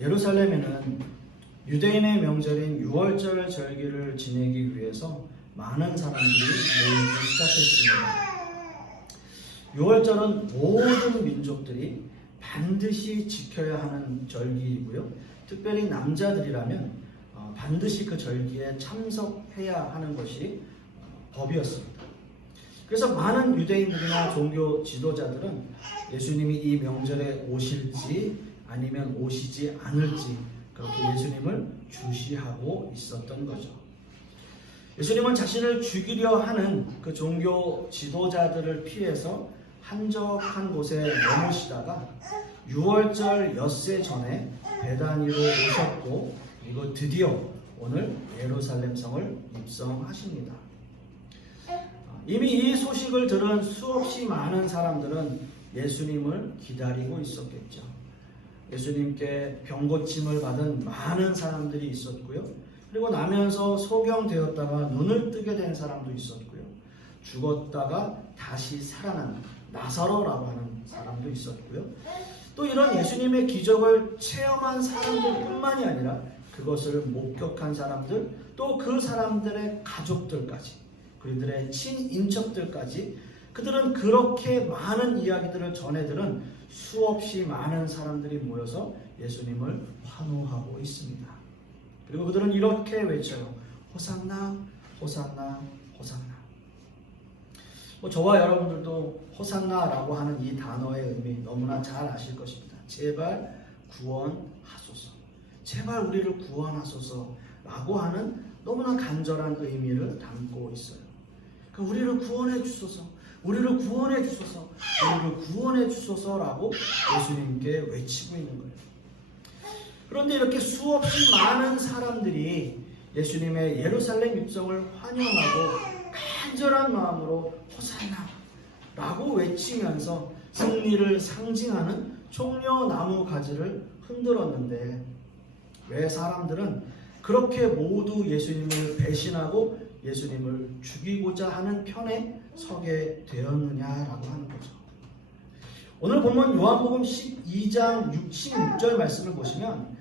예루살렘에는 유대인의 명절인 유월절 절기를 지내기 위해서 많은 사람들이 모이기 시작했습니다. 유월절은 모든 민족들이 반드시 지켜야 하는 절기이고요. 특별히 남자들이라면 반드시 그 절기에 참석해야 하는 것이 법이었습니다. 그래서 많은 유대인들이나 종교 지도자들은 예수님이 이 명절에 오실지 아니면 오시지 않을지 그렇게 예수님을 주시하고 있었던 거죠. 예수님은 자신을 죽이려 하는 그 종교 지도자들을 피해서 한적한 곳에 머무시다가 6월절 엿새 전에 베다니로 오셨고 그리고 드디어 오늘 예루살렘 성을 입성하십니다. 이미 이 소식을 들은 수없이 많은 사람들은 예수님을 기다리고 있었겠죠. 예수님께 병고침을 받은 많은 사람들이 있었고요. 그리고 나면서 소경되었다가 눈을 뜨게 된 사람도 있었고요. 죽었다가 다시 살아난 나사로라고 하는 사람도 있었고요. 또 이런 예수님의 기적을 체험한 사람들뿐만이 아니라 그것을 목격한 사람들, 또 그 사람들의 가족들까지, 그들의 친인척들까지 그들은 그렇게 많은 이야기들을 전해들은 수없이 많은 사람들이 모여서 예수님을 환호하고 있습니다. 그리고 그들은 이렇게 외쳐요. 호산나, 호산나, 호산나. 저와 여러분들도 호산나라고 하는 이 단어의 의미 너무나 잘 아실 것입니다. 제발 구원하소서. 제발 우리를 구원하소서라고 하는 너무나 간절한 의미를 담고 있어요. 우리를 구원해 주소서. 우리를 구원해 주소서. 우리를 구원해 주소서라고 예수님께 외치고 있는 거예요. 그런데 이렇게 수없이 많은 사람들이 예수님의 예루살렘 입성을 환영하고 간절한 마음으로 호산나라고 외치면서 승리를 상징하는 종려나무 가지를 흔들었는데 왜 사람들은 그렇게 모두 예수님을 배신하고 예수님을 죽이고자 하는 편에 서게 되었느냐라고 하는 거죠. 오늘 보면 요한복음 12장 16절 말씀을 보시면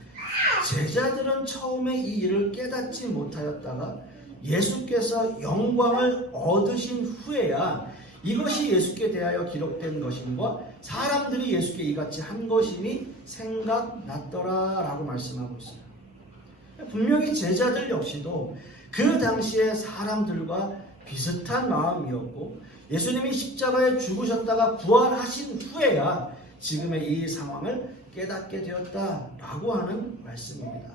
제자들은 처음에 이 일을 깨닫지 못하였다가 예수께서 영광을 얻으신 후에야 이것이 예수께 대하여 기록된 것임과 사람들이 예수께 이같이 한 것임이 생각났더라라고 말씀하고 있어요. 분명히 제자들 역시도 그 당시에 사람들과 비슷한 마음이었고 예수님이 십자가에 죽으셨다가 부활하신 후에야 지금의 이 상황을 깨닫게 되었다라고 하는 말씀입니다.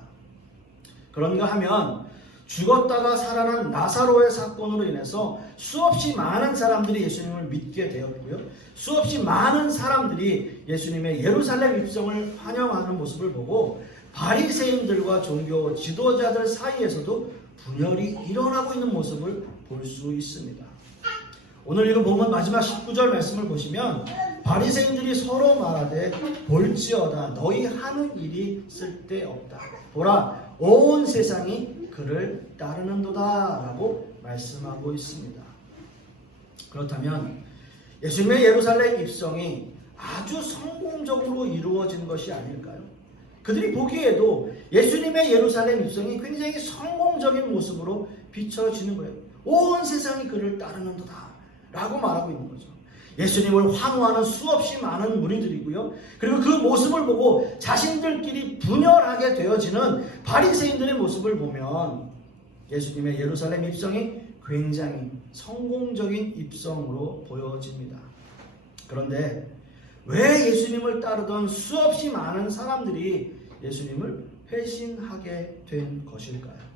그런가 하면 죽었다가 살아난 나사로의 사건으로 인해서 수없이 많은 사람들이 예수님을 믿게 되었고요. 수없이 많은 사람들이 예수님의 예루살렘 입성을 환영하는 모습을 보고 바리새인들과 종교 지도자들 사이에서도 분열이 일어나고 있는 모습을 볼 수 있습니다. 오늘 이거 보면 마지막 19절 말씀을 보시면 바리새인들이 서로 말하되 볼지어다 너희 하는 일이 쓸데없다. 보라 온 세상이 그를 따르는도다 라고 말씀하고 있습니다. 그렇다면 예수님의 예루살렘 입성이 아주 성공적으로 이루어진 것이 아닐까요? 그들이 보기에도 예수님의 예루살렘 입성이 굉장히 성공적인 모습으로 비춰지는 거예요. 온 세상이 그를 따르는도다 라고 말하고 있는 거죠. 예수님을 환호하는 수없이 많은 무리들이고요. 그리고 그 모습을 보고 자신들끼리 분열하게 되어지는 바리새인들의 모습을 보면 예수님의 예루살렘 입성이 굉장히 성공적인 입성으로 보여집니다. 그런데 왜 예수님을 따르던 수없이 많은 사람들이 예수님을 회신하게 된 것일까요?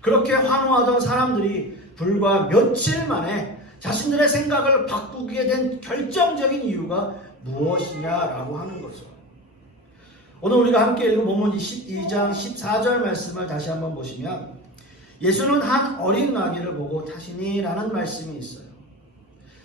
그렇게 환호하던 사람들이 불과 며칠 만에 자신들의 생각을 바꾸게 된 결정적인 이유가 무엇이냐라고 하는 거죠. 오늘 우리가 함께 읽어보면 12장 14절 말씀을 다시 한번 보시면 예수는 한 어린 나귀를 보고 타시니라는 말씀이 있어요.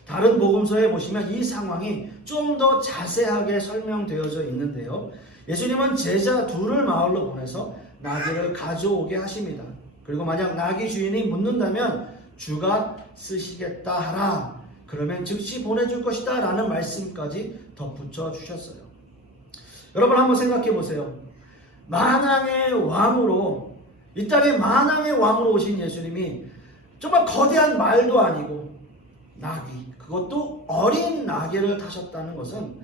다른 복음서에 보시면 이 상황이 좀 더 자세하게 설명되어져 있는데요. 예수님은 제자 둘을 마을로 보내서 나귀를 가져오게 하십니다. 그리고 만약 나귀 주인이 묻는다면 주가 쓰시겠다 하라. 그러면 즉시 보내줄 것이다 라는 말씀까지 덧붙여 주셨어요. 여러분 한번 생각해 보세요. 만왕의 왕으로, 이 땅에 만왕의 왕으로 오신 예수님이 정말 거대한 말도 아니고 나귀, 그것도 어린 나귀를 타셨다는 것은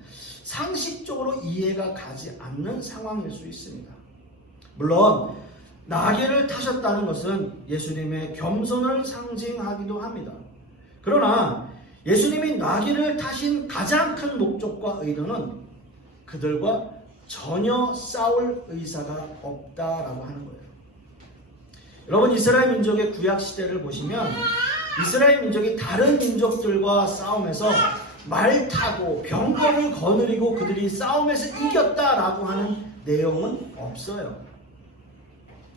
상식적으로 이해가 가지 않는 상황일 수 있습니다. 물론 나귀를 타셨다는 것은 예수님의 겸손을 상징하기도 합니다. 그러나 예수님이 나귀를 타신 가장 큰 목적과 의도는 그들과 전혀 싸울 의사가 없다라고 하는 거예요. 여러분, 이스라엘 민족의 구약 시대를 보시면 이스라엘 민족이 다른 민족들과 싸움에서 말 타고 병거를 거느리고 그들이 싸움에서 이겼다라고 하는 내용은 없어요.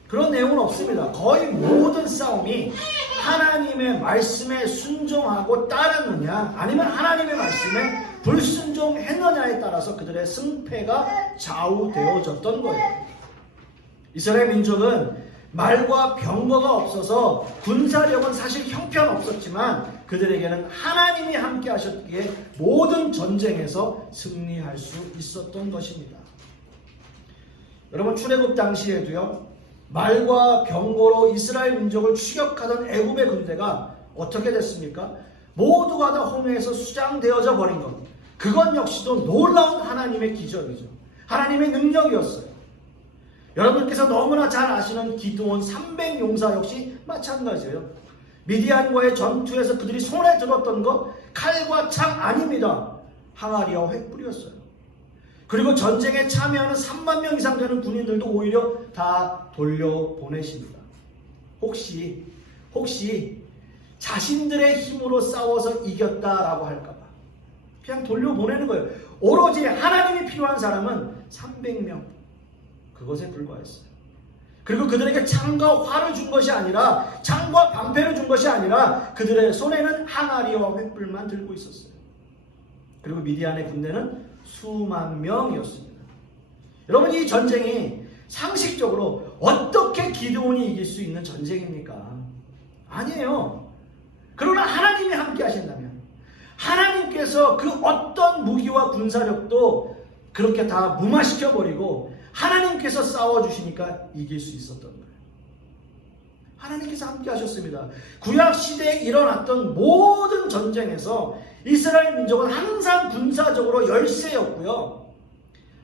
그런 내용은 없습니다. 거의 모든 싸움이 하나님의 말씀에 순종하고 따르느냐 아니면 하나님의 말씀에 불순종했느냐에 따라서 그들의 승패가 좌우되어졌던 거예요. 이스라엘 민족은 말과 병거가 없어서 군사력은 사실 형편없었지만 그들에게는 하나님이 함께 하셨기에 모든 전쟁에서 승리할 수 있었던 것입니다. 여러분, 출애굽 당시에도요, 말과 병거로 이스라엘 민족을 추격하던 애굽의 군대가 어떻게 됐습니까? 모두가 다 홍해에서 수장되어져 버린 것. 그것 역시도 놀라운 하나님의 기적이죠. 하나님의 능력이었어요. 여러분께서 너무나 잘 아시는 기드온 300용사 역시 마찬가지예요. 미디안과의 전투에서 그들이 손에 들었던 것 칼과 창 아닙니다. 항아리와 횃불이었어요. 그리고 전쟁에 참여하는 3만 명 이상 되는 군인들도 오히려 다 돌려보내십니다. 혹시 자신들의 힘으로 싸워서 이겼다라고 할까봐 그냥 돌려보내는 거예요. 오로지 하나님이 필요한 사람은 300명, 그것에 불과했어요. 그리고 그들에게 창과 활을 준 것이 아니라, 창과 방패를 준 것이 아니라 그들의 손에는 항아리와 횃불만 들고 있었어요. 그리고 미디안의 군대는 수만 명이었습니다. 여러분, 이 전쟁이 상식적으로 어떻게 기드온이 이길 수 있는 전쟁입니까? 아니에요. 그러나 하나님이 함께 하신다면, 하나님께서 그 어떤 무기와 군사력도 그렇게 다 무마시켜버리고 하나님께서 싸워주시니까 이길 수 있었던 거예요. 하나님께서 함께 하셨습니다. 구약시대에 일어났던 모든 전쟁에서 이스라엘 민족은 항상 군사적으로 열세였고요.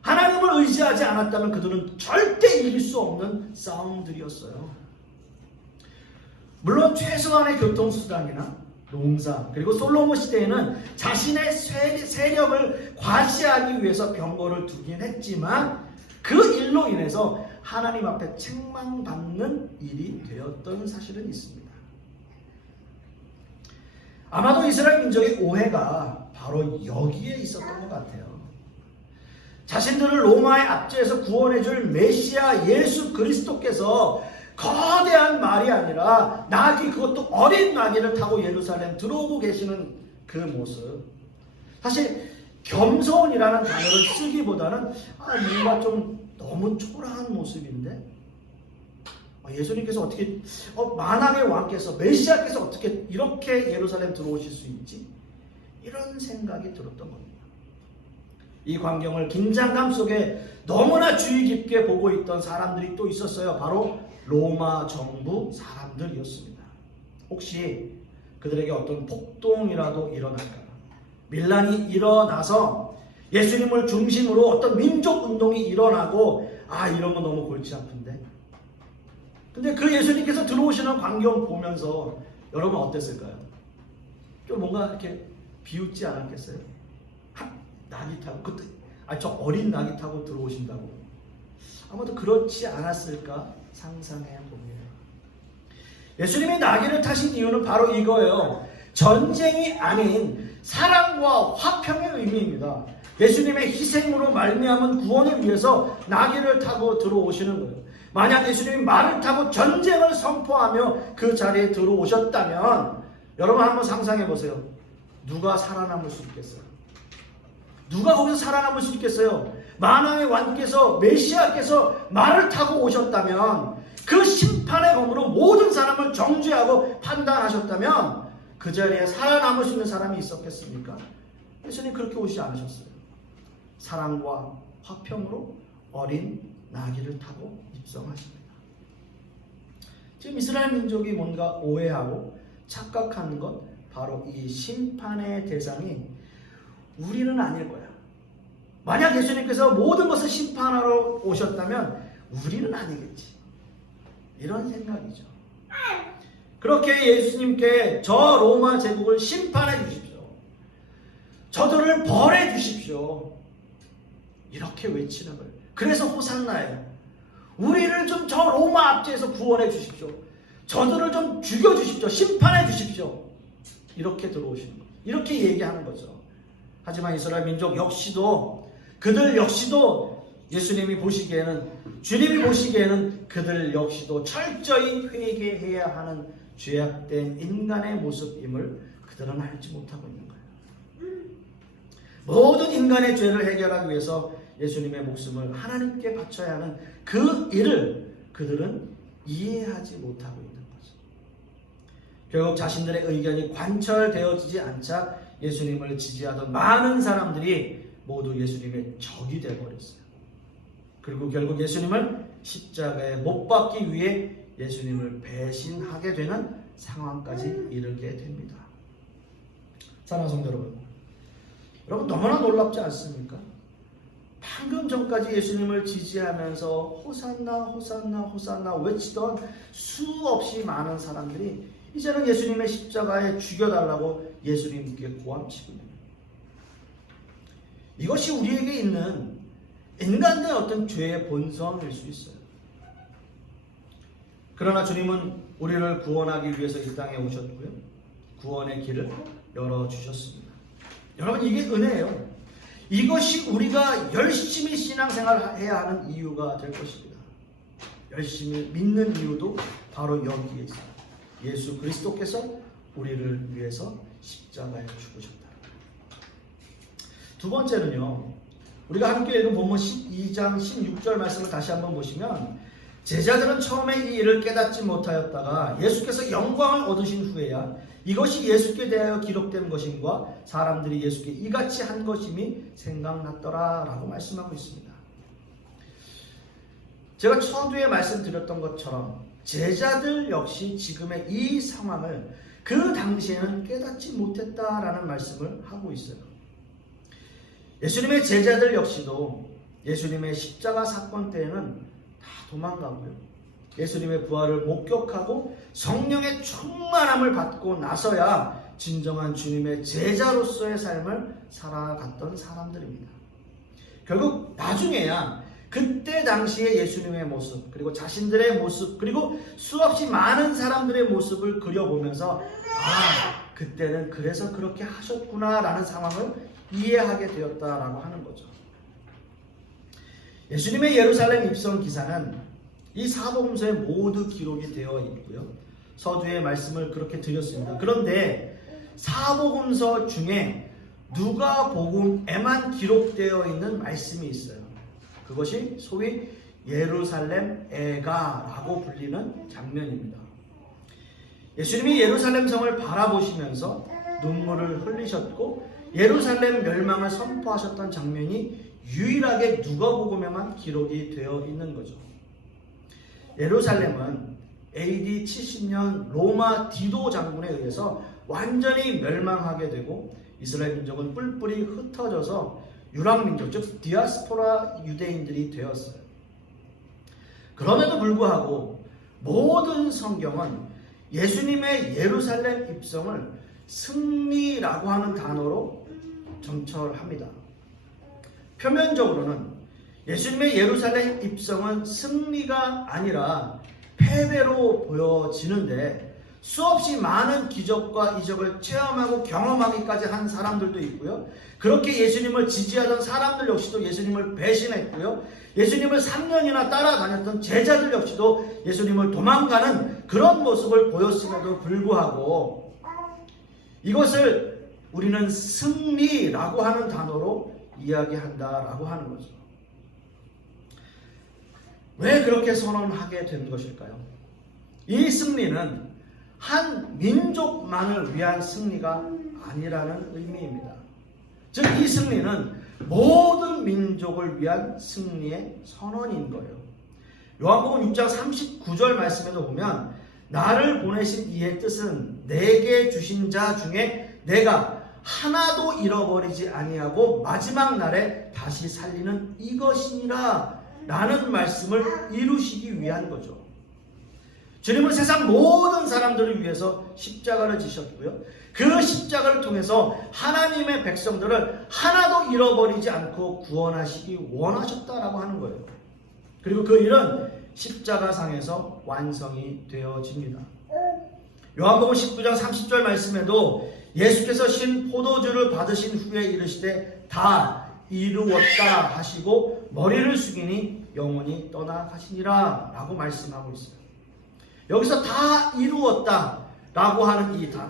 하나님을 의지하지 않았다면 그들은 절대 이길 수 없는 싸움들이었어요. 물론 최소한의 교통수단이나 농사, 그리고 솔로몬 시대에는 자신의 세력을 과시하기 위해서 병거를 두긴 했지만 그 일로 인해서 하나님 앞에 책망받는 일이 되었던 사실은 있습니다. 아마도 이스라엘 민족의 오해가 바로 여기에 있었던 것 같아요. 자신들을 로마의 압제에서 구원해줄 메시아 예수 그리스도께서 거대한 말이 아니라 나귀, 그것도 어린 나귀를 타고 예루살렘 들어오고 계시는 그 모습, 사실 겸손이라는 단어를 쓰기보다는 뭔가 좀 너무 초라한 모습인데 예수님께서 어떻게 만왕의 왕께서, 메시아께서 어떻게 이렇게 예루살렘 들어오실 수 있지? 이런 생각이 들었던 겁니다. 이 광경을 긴장감 속에 너무나 주의 깊게 보고 있던 사람들이 또 있었어요. 바로 로마 정부 사람들이었습니다. 혹시 그들에게 어떤 폭동이라도 일어날까, 밀란이 일어나서 예수님을 중심으로 어떤 민족운동이 일어나고 이런 거 너무 골치 아픈데, 근데 그 예수님께서 들어오시는 광경 보면서 여러분 어땠을까요? 좀 뭔가 이렇게 비웃지 않았겠어요? 나귀 타고, 그때 저 어린 나귀 타고 들어오신다고, 아마도 그렇지 않았을까 상상해 봅니다. 예수님이 나귀를 타신 이유는 바로 이거예요. 전쟁이 아닌 사랑과 화평의 의미입니다. 예수님의 희생으로 말미암은 구원을 위해서 나귀를 타고 들어오시는 거예요. 만약 예수님이 말을 타고 전쟁을 선포하며 그 자리에 들어오셨다면 여러분 한번 상상해 보세요. 누가 살아남을 수 있겠어요? 누가 거기서 살아남을 수 있겠어요? 만왕의 왕께서, 메시아께서 말을 타고 오셨다면, 그 심판의 검으로 모든 사람을 정죄하고 판단하셨다면 그 자리에 살아남을 수 있는 사람이 있었겠습니까? 예수님 그렇게 오시지 않으셨어요. 사랑과 화평으로 어린 나귀를 타고 입성하십니다. 지금 이스라엘 민족이 뭔가 오해하고 착각하는 것, 바로 이 심판의 대상이 우리는 아닐 거야. 만약 예수님께서 모든 것을 심판하러 오셨다면 우리는 아니겠지. 이런 생각이죠. 그렇게 예수님께 저 로마 제국을 심판해 주십시오. 저들을 벌해 주십시오. 이렇게 외치는 거예요. 그래서 호산나예요. 우리를 좀 저 로마 압제에서 구원해 주십시오. 저들을 좀 죽여 주십시오. 심판해 주십시오. 이렇게 들어오시는 거예요. 이렇게 얘기하는 거죠. 하지만 이스라엘 민족 역시도, 그들 역시도 예수님이 보시기에는, 주님이 보시기에는 그들 역시도 철저히 회개해야 하는 죄악된 인간의 모습임을 그들은 알지 못하고 있는 거예요. 모든 인간의 죄를 해결하기 위해서 예수님의 목숨을 하나님께 바쳐야 하는 그 일을 그들은 이해하지 못하고 있는 거죠. 결국 자신들의 의견이 관철되어지지 않자 예수님을 지지하던 많은 사람들이 모두 예수님의 적이 되어버렸어요. 그리고 결국 예수님을 십자가에 못 박기 위해 예수님을 배신하게 되는 상황까지 이르게 됩니다. 사랑하는 성도 여러분, 너무나 놀랍지 않습니까? 방금 전까지 예수님을 지지하면서 호산나 호산나 호산나 외치던 수없이 많은 사람들이 이제는 예수님의 십자가에 죽여달라고 예수님께 고함치고 있는 거예요. 이것이 우리에게 있는 인간의 어떤 죄의 본성일 수 있어요. 그러나 주님은 우리를 구원하기 위해서 이 땅에 오셨고요, 구원의 길을 열어주셨습니다. 여러분, 이게 은혜예요. 이것이 우리가 열심히 신앙생활을 해야 하는 이유가 될 것입니다. 열심히 믿는 이유도 바로 여기에 있어요. 예수 그리스도께서 우리를 위해서 십자가에 죽으셨다. 두 번째는요, 우리가 함께 읽은 본문 12장 16절 말씀을 다시 한번 보시면, 제자들은 처음에 이 일을 깨닫지 못하였다가 예수께서 영광을 얻으신 후에야 이것이 예수께 대하여 기록된 것임과 사람들이 예수께 이같이 한 것임이 생각났더라 라고 말씀하고 있습니다. 제가 초두에 말씀드렸던 것처럼 제자들 역시 지금의 이 상황을 그 당시에는 깨닫지 못했다라는 말씀을 하고 있어요. 예수님의 제자들 역시도 예수님의 십자가 사건 때에는 다 도망가고요, 예수님의 부활을 목격하고 성령의 충만함을 받고 나서야 진정한 주님의 제자로서의 삶을 살아갔던 사람들입니다. 결국 나중에야 그때 당시에 예수님의 모습, 그리고 자신들의 모습, 그리고 수없이 많은 사람들의 모습을 그려보면서 그때는 그래서 그렇게 하셨구나 라는 상황을 이해하게 되었다라고 하는 거죠. 예수님의 예루살렘 입성 기사는 이 사복음서에 모두 기록이 되어 있고요, 서두에 말씀을 그렇게 드렸습니다. 그런데 사복음서 중에 누가복음에만 기록되어 있는 말씀이 있어요. 그것이 소위 예루살렘 애가라고 불리는 장면입니다. 예수님이 예루살렘 성을 바라보시면서 눈물을 흘리셨고 예루살렘 멸망을 선포하셨던 장면이 유일하게 누가복음에만 기록이 되어 있는 거죠. 예루살렘은 AD 70년 로마 디도 장군에 의해서 완전히 멸망하게 되고 이스라엘 민족은 뿔뿔이 흩어져서 유랑민족, 즉 디아스포라 유대인들이 되었어요. 그럼에도 불구하고 모든 성경은 예수님의 예루살렘 입성을 승리라고 하는 단어로 점철합니다. 표면적으로는 예수님의 예루살렘 입성은 승리가 아니라 패배로 보여지는데, 수없이 많은 기적과 이적을 체험하고 경험하기까지 한 사람들도 있고요, 그렇게 예수님을 지지하던 사람들 역시도 예수님을 배신했고요, 예수님을 3년이나 따라다녔던 제자들 역시도 예수님을 도망가는 그런 모습을 보였음에도 불구하고 이것을 우리는 승리라고 하는 단어로 이야기한다라고 하는 거죠. 왜 그렇게 선언하게 된 것일까요? 이 승리는 한 민족만을 위한 승리가 아니라는 의미입니다. 즉 이 승리는 모든 민족을 위한 승리의 선언인 거예요. 요한복음 6장 39절 말씀에도 보면 나를 보내신 이의 뜻은 내게 주신 자 중에 내가 하나도 잃어버리지 아니하고 마지막 날에 다시 살리는 이것이니라 라는 말씀을 이루시기 위한 거죠. 주님은 세상 모든 사람들을 위해서 십자가를 지셨고요. 그 십자가를 통해서 하나님의 백성들을 하나도 잃어버리지 않고 구원하시기 원하셨다라고 하는 거예요. 그리고 그 일은 십자가상에서 완성이 되어집니다. 요한복음 19장 30절 말씀에도 예수께서 신 포도주를 받으신 후에 이르시되 다 이루었다 하시고 머리를 숙이니 영혼이 떠나가시니라 라고 말씀하고 있어요. 여기서 다 이루었다 라고 하는 이 단어,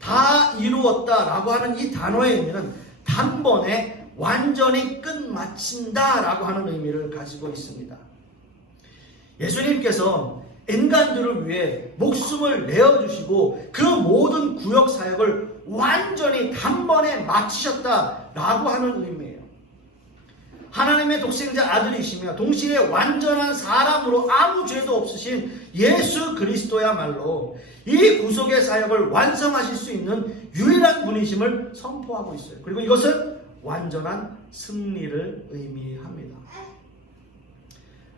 다 이루었다 라고 하는 이 단어의 의미는 단번에 완전히 끝마친다 라고 하는 의미를 가지고 있습니다. 예수님께서 인간들을 위해 목숨을 내어주시고 그 모든 구역 사역을 완전히 단번에 마치셨다라고 하는 의미예요. 하나님의 독생자 아들이시며 동시에 완전한 사람으로 아무 죄도 없으신 예수 그리스도야말로 이 구속의 사역을 완성하실 수 있는 유일한 분이심을 선포하고 있어요. 그리고 이것은 완전한 승리를 의미합니다.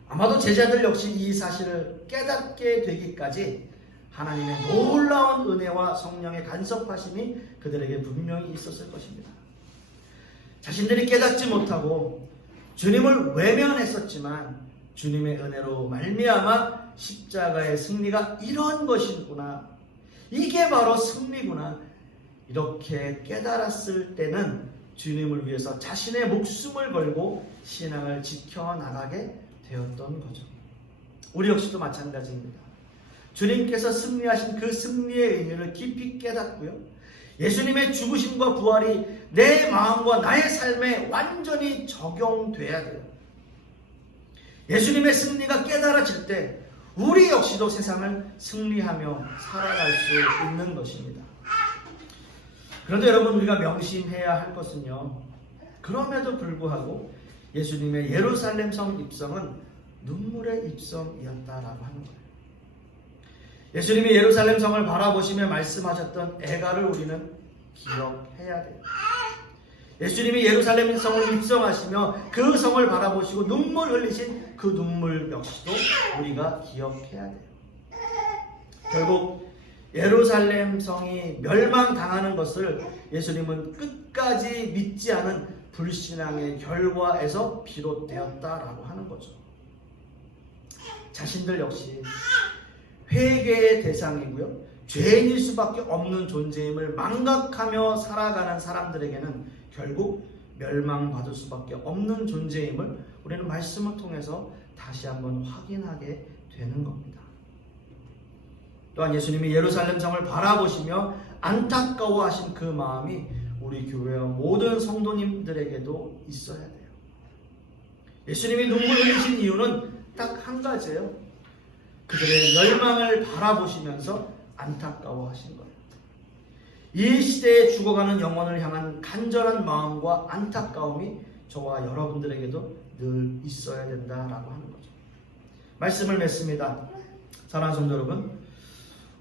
아마도 제자들 역시 이 사실을 깨닫게 되기까지 하나님의 놀라운 은혜와 성령의 간섭하심이 그들에게 분명히 있었을 것입니다. 자신들이 깨닫지 못하고 주님을 외면했었지만 주님의 은혜로 말미암아 십자가의 승리가 이런 것이구나, 이게 바로 승리구나, 이렇게 깨달았을 때는 주님을 위해서 자신의 목숨을 걸고 신앙을 지켜나가게 되었던 거죠. 우리 역시도 마찬가지입니다. 주님께서 승리하신 그 승리의 의미를 깊이 깨닫고요, 예수님의 죽으심과 부활이 내 마음과 나의 삶에 완전히 적용돼야 돼요. 예수님의 승리가 깨달아질 때 우리 역시도 세상을 승리하며 살아갈 수 있는 것입니다. 그런데 여러분, 우리가 명심해야 할 것은요, 그럼에도 불구하고 예수님의 예루살렘 성 입성은 눈물의 입성이었다라고 하는 거예요. 예수님이 예루살렘 성을 바라보시며 말씀하셨던 애가를 우리는 기억해야 돼요. 예수님이 예루살렘 성을 입성하시며 그 성을 바라보시고 눈물 흘리신 그 눈물 역시도 우리가 기억해야 돼요. 결국 예루살렘 성이 멸망당하는 것을 예수님은 끝까지 믿지 않은 불신앙의 결과에서 비롯되었다라고 하는 거죠. 자신들 역시 회개의 대상이고요, 죄인일 수밖에 없는 존재임을 망각하며 살아가는 사람들에게는 결국 멸망받을 수밖에 없는 존재임을 우리는 말씀을 통해서 다시 한번 확인하게 되는 겁니다. 또한 예수님이 예루살렘 성을 바라보시며 안타까워하신 그 마음이 우리 교회와 모든 성도님들에게도 있어야 돼요. 예수님이 눈물 흘리신 이유는 딱 한 가지예요. 그들의 멸망을 바라보시면서 안타까워하신 거예요. 이 시대에 죽어가는 영혼을 향한 간절한 마음과 안타까움이 저와 여러분들에게도 늘 있어야 된다라고 하는 거죠. 말씀을 맺습니다. 사랑하는 성도 여러분,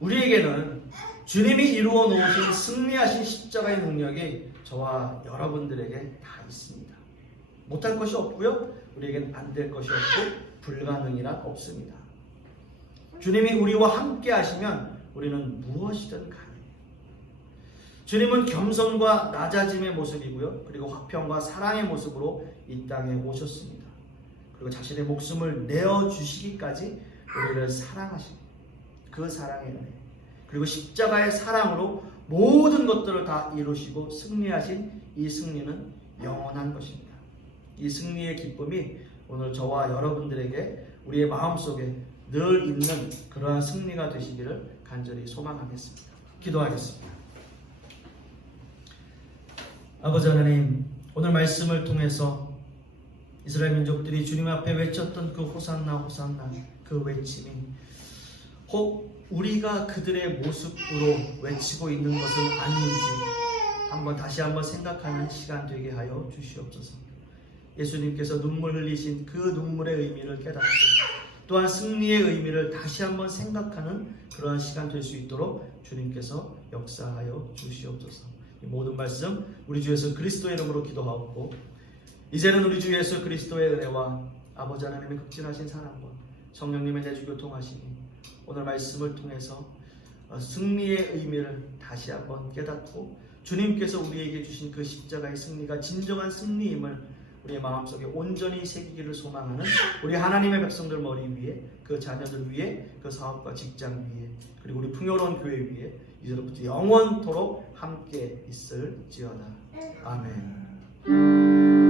우리에게는 주님이 이루어 놓으신 승리하신 십자가의 능력이 저와 여러분들에게 다 있습니다. 못할 것이 없고요, 우리에게는 안 될 것이 없고 불가능이란 없습니다. 주님이 우리와 함께 하시면 우리는 무엇이든 가능해요. 주님은 겸손과 낮아짐의 모습이고요, 그리고 화평과 사랑의 모습으로 이 땅에 오셨습니다. 그리고 자신의 목숨을 내어주시기까지 우리를 사랑하신 그 사랑의 은혜, 그리고 십자가의 사랑으로 모든 것들을 다 이루시고 승리하신 이 승리는 영원한 것입니다. 이 승리의 기쁨이 오늘 저와 여러분들에게 우리의 마음속에 늘 있는 그러한 승리가 되시기를 간절히 소망하겠습니다. 기도하겠습니다. 아버지 하나님, 오늘 말씀을 통해서 이스라엘 민족들이 주님 앞에 외쳤던 그 호산나 호산나 그 외침이 혹 우리가 그들의 모습으로 외치고 있는 것은 아닌지 다시 한번 생각하는 시간 되게 하여 주시옵소서. 예수님께서 눈물 흘리신 그 눈물의 의미를 깨닫고 또한 승리의 의미를 다시 한번 생각하는 그러한 시간 될 수 있도록 주님께서 역사하여 주시옵소서. 이 모든 말씀 우리 주 예수 그리스도의 이름으로 기도하옵고, 이제는 우리 주 예수 그리스도의 은혜와 아버지 하나님의 극진하신 사랑과 성령님의 내주 교통하심이 오늘 말씀을 통해서 승리의 의미를 다시 한번 깨닫고 주님께서 우리에게 주신 그 십자가의 승리가 진정한 승리임을 우리의 마음속에 온전히 새기기를 소망하는 우리 하나님의 백성들 머리 위에, 그 자녀들 위에, 그 사업과 직장 위에, 그리고 우리 풍요로운 교회 위에 이제부터 영원토록 함께 있을지어다. 아멘.